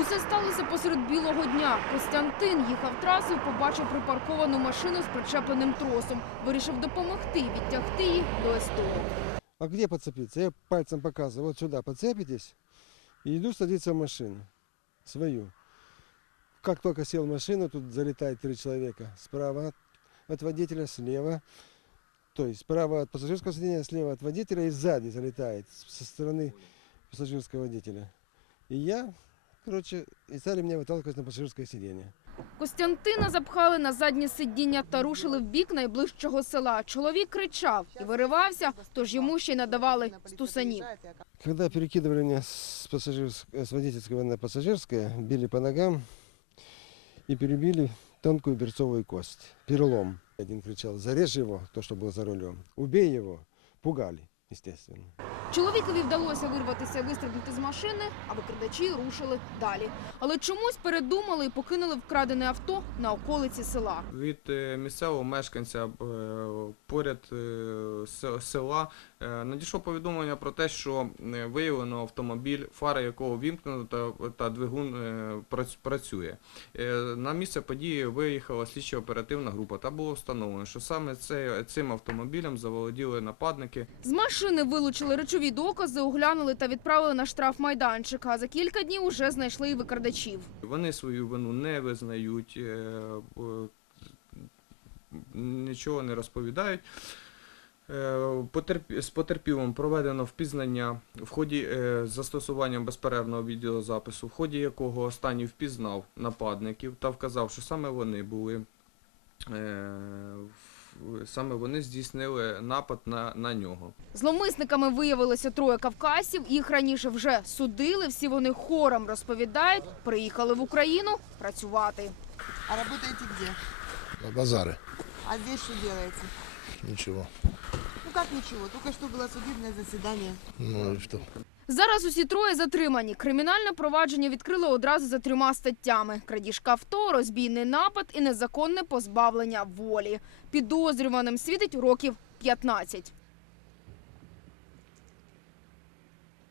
Усе сталося посеред білого дня. Костянтин їхав трасою, побачив припарковану машину з причепленим тросом. Вирішив допомогти відтягти їх до СТО. А где подцепиться? Я пальцем показываю. Вот сюда подцепитесь. И иду садиться в машину. Свою. Как только сел в машину, тут залетает три человека. Справа от водителя, слева. То есть справа от пассажирского сидения, слева от водителя и сзади залетает с- со стороны пассажирского водителя. И я, короче, и стали меня выталкивать на пассажирское сиденье. Костянтина запхали на заднє сидіння та рушили в бік найближчого села. Чоловік кричав і виривався, тож йому ще й надавали стусанів. Когда перекидывали меня с, пассажирс- э, с водительского на пассажирское, били по ногам и перебили тонкую берцовую кость. Перелом. Один кричал, зарежь его, то, что был за рулем. Убей его. Пугали, естественно. Чоловікові вдалося вирватися вистрибнути з машини, а викрадачі рушили далі. Але чомусь передумали і покинули вкрадене авто на околиці села. Від е, місцевого мешканця е, поряд е, села надійшло повідомлення про те, що виявлено автомобіль, фара якого вімкнено та, двигун працює. На місце події виїхала слідчо-оперативна група та було встановлено, що саме цим автомобілем заволоділи нападники. З машини вилучили речові докази, оглянули та відправили на штрафмайданчик. А за кілька днів уже знайшли і викрадачів. Вони свою вину не визнають, е, нічого не розповідають. Е, З потерпілим проведено впізнання в ході е, з застосуванням безперервного відеозапису, в ході якого останній впізнав нападників та вказав, що саме вони були. Саме вони здійснили напад на, на нього. Зловмисниками виявилося троє кавказців. Їх раніше вже судили. Всі вони хором розповідають, приїхали в Україну працювати. А работаете где? На базары. А здесь что делаете? Ничего. Ну как ничего, только что было судебное заседание. Ну и что? Зараз усі троє затримані. Кримінальне провадження відкрили одразу за трьома статтями: крадіжка авто, розбійний напад і незаконне позбавлення волі. Підозрюваним світить років 15.